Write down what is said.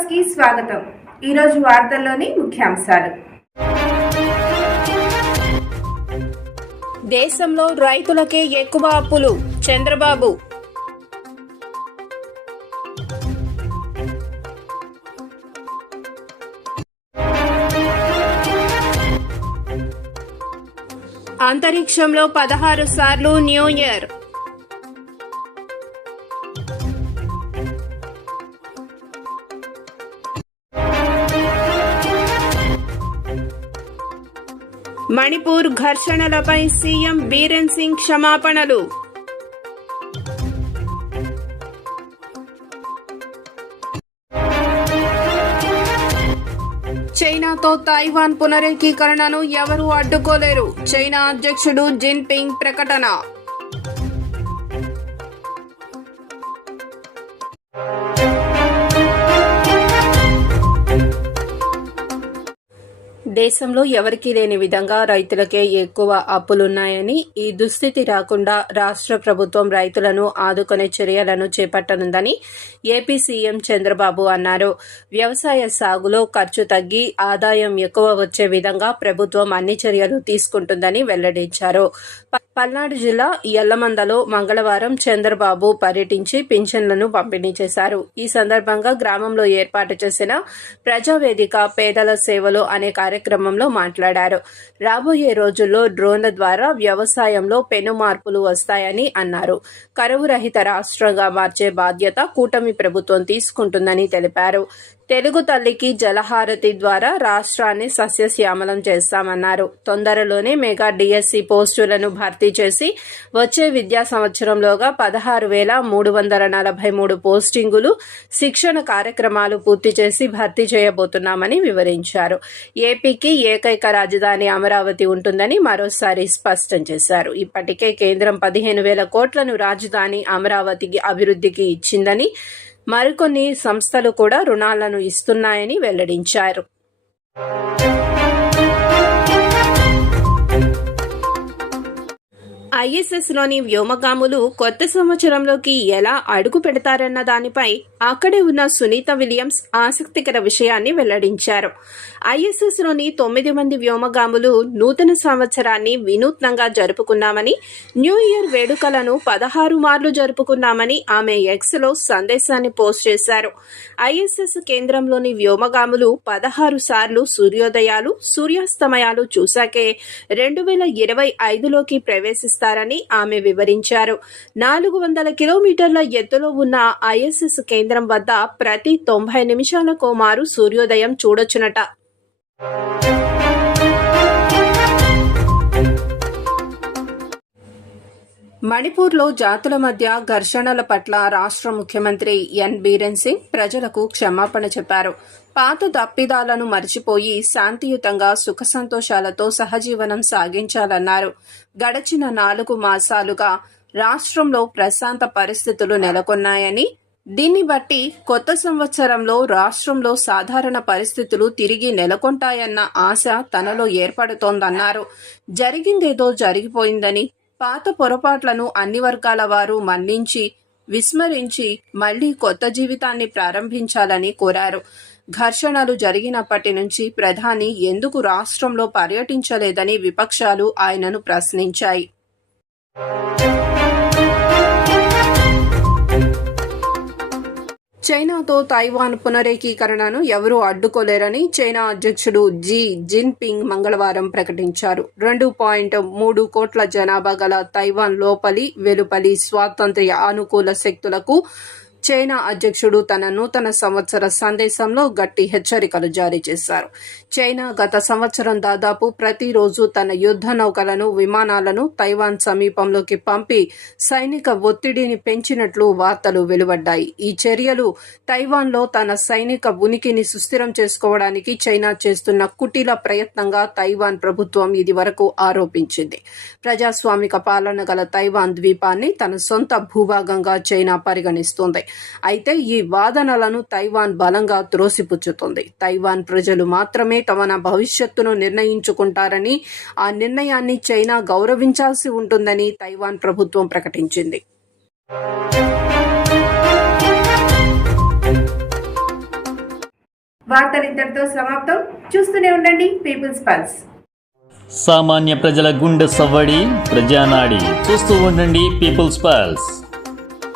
న్యూస్కి స్వాగతం. ఈరోజు వార్తల్లోని ముఖ్యాంశాలు. దేశంలో రైతులకే ఎక్కువ అప్పులు. చంద్రబాబు. అంతరిక్షంలో పదహారు సార్లు న్యూ ఇయర్. మణిపూర్ ఘర్షణలపై సీఎం బీరెన్ సింగ్ క్షమాపణలు. చైనాతో తైవాన్ పునరేకీకరణను ఎవరూ అడ్డుకోలేరు. చైనా అధ్యక్షుడు జిన్పింగ్ ప్రకటన. దేశంలో ఎవరికీ లేని విధంగా రైతులకే ఎక్కువ అప్పులున్నాయని ఈ దుస్థితి రాకుండా రాష్ట్ర ప్రభుత్వం రైతులను ఆదుకునే చర్యలను చేపట్టనుందని ఏపీ సీఎం చంద్రబాబు అన్నారు. వ్యవసాయ సాగులో ఖర్చు తగ్గి ఆదాయం ఎక్కువ వచ్చే విధంగా ప్రభుత్వం అన్ని చర్యలు తీసుకుంటుందని వెల్లడించారు. పల్నాడు జిల్లా ఎల్లమందలో మంగళవారం చంద్రబాబు పర్యటించి పింఛన్లను పంపిణీ చేశారు. ఈ సందర్భంగా గ్రామంలో ఏర్పాటు చేసిన ప్రజావేదిక పేదల సేవలు అనే కార్యక్రమంలో మాట్లాడారు. రాబోయే రోజుల్లో డ్రోన్ల ద్వారా వ్యవసాయంలో పెను మార్పులు వస్తాయని అన్నారు. కరువు రహిత రాష్ట్రంగా మార్చే బాధ్యత కూటమి ప్రభుత్వం తీసుకుంటుందని తెలిపారు. తెలుగు తల్లికి జలహారతి ద్వారా రాష్ట్రాన్ని సస్యశ్యామలం చేస్తామన్నారు. తొందరలోనే మెగా డిఎస్సి పోస్టులను భర్తీ చేసి వచ్చే విద్యా సంవత్సరంలోగా పదహారు వేల మూడు వందల నలభై మూడు పోస్టింగులు శిక్షణ కార్యక్రమాలు పూర్తి చేసి భర్తీ చేయబోతున్నామని వివరించారు. ఏపీకి ఏకైక రాజధాని అమరావతి ఉంటుందని మరోసారి స్పష్టం చేశారు. ఇప్పటికే కేంద్రం పదిహేను వేల కోట్లను రాజధాని అమరావతికి అభివృద్ధికి ఇచ్చిందని మరికొన్ని సంస్థలు కూడా రుణాలను ఇస్తున్నాయని వెల్లడించారు. ఐఎస్ఎస్లోని వ్యోమగాములు కొత్త సంవత్సరంలోకి ఎలా అడుగు పెడతారన్న దానిపై అక్కడే ఉన్న సునీత విలియమ్స్ ఆసక్తికర విషయాన్ని వెల్లడించారు. ఐఎస్ఎస్లోని తొమ్మిది మంది వ్యోమగాములు నూతన సంవత్సరాన్ని వినూత్నంగా జరుపుకున్నామని న్యూ ఇయర్ వేడుకలను పదహారు మార్లు జరుపుకున్నామని ఆమె ఎక్స్లో సందేశాన్ని పోస్ట్ చేశారు. ఐఎస్ఎస్ కేంద్రంలోని వ్యోమగాములు పదహారు సార్లు సూర్యోదయాలు సూర్యాస్తమయాలు చూశాకే రెండు వేల ఇరవై ఐదులోకి ప్రవేశిస్తారు. చేస్తారని ఆమె వివరించారు. నాలుగు వందల కిలోమీటర్ల ఎత్తులో ఉన్న ఐఎస్ఎస్ కేంద్రం వద్ద ప్రతి తొంభై నిమిషాలకు మారు సూర్యోదయం చూడొచ్చునట. మణిపూర్లో జాతుల మధ్య ఘర్షణల పట్ల రాష్ట్ర ముఖ్యమంత్రి ఎన్ బీరెన్ సింగ్ ప్రజలకు క్షమాపణ చెప్పారు. పాత తప్పిదాలను మర్చిపోయి శాంతియుతంగా సుఖ సంతోషాలతో సహజీవనం సాగించాలన్నారు. గడచిన నాలుగు మాసాలుగా రాష్ట్రంలో ప్రశాంత పరిస్థితులు నెలకొన్నాయని దీన్ని బట్టి కొత్త సంవత్సరంలో రాష్ట్రంలో సాధారణ పరిస్థితులు తిరిగి నెలకొంటాయన్న ఆశ తనలో ఏర్పడుతోందన్నారు. జరిగిందేదో జరిగిపోయిందని పాత పొరపాట్లను అన్ని వర్గాల వారు మన్నించి విస్మరించి మళ్ళీ కొత్త జీవితాన్ని ప్రారంభించాలని కోరారు. ఘర్షణలు జరిగినప్పటి నుంచి ప్రధాని ఎందుకు రాష్ట్రంలో పర్యటించలేదని విపక్షాలు ఆయనను ప్రశ్నించాయి. చైనాతో తైవాన్ పునరేకీకరణను ఎవరూ అడ్డుకోలేరని చైనా అధ్యక్షుడు జీ జిన్పింగ్ మంగళవారం ప్రకటించారు. రెండు పాయింట్ మూడు కోట్ల జనాభా గల తైవాన్ లోపలి వెలుపలి స్వాతంత్ర్య అనుకూల శక్తులకు చైనా అధ్యక్షుడు తన నూతన సంవత్సర సందేశంలో గట్టి హెచ్చరికలు జారీ చేశారు. చైనా గత సంవత్సరం దాదాపు ప్రతిరోజు తన యుద్ధ నౌకలను విమానాలను తైవాన్ సమీపంలోకి పంపి సైనిక ఒత్తిడిని పెంచినట్లు వార్తలు వెలువడ్డాయి. ఈ చర్యలు తైవాన్లో తన సైనిక ఉనికిని సుస్థిరం చేసుకోవడానికి చైనా చేస్తున్న కుటిల ప్రయత్నంగా తైవాన్ ప్రభుత్వం ఇది వరకు ఆరోపించింది. ప్రజాస్వామిక పాలన గల తైవాన్ ద్వీపాన్ని తన సొంత భూభాగంగా చైనా పరిగణిస్తుంది. అయితే ఈ వాదనలను తైవాన్ బలంగా త్రోసిపుచ్చుతుంది. తైవాన్ ప్రజలు మాత్రమే తమ భవిష్యత్తును నిర్ణయించుకుంటారని ఆ నిర్ణయాన్ని చైనా గౌరవించాల్సి ఉంటుందని తైవాన్ ప్రభుత్వం ప్రకటించింది. వార్తలు ఇంతటితో సమాప్తం. చూస్తూనే ఉండండి పీపుల్స్ పల్స్. సామాన్య ప్రజల గుండె సవ్వడి ప్రజానాడి. చూస్తూ ఉండండి పీపుల్స్ పల్స్.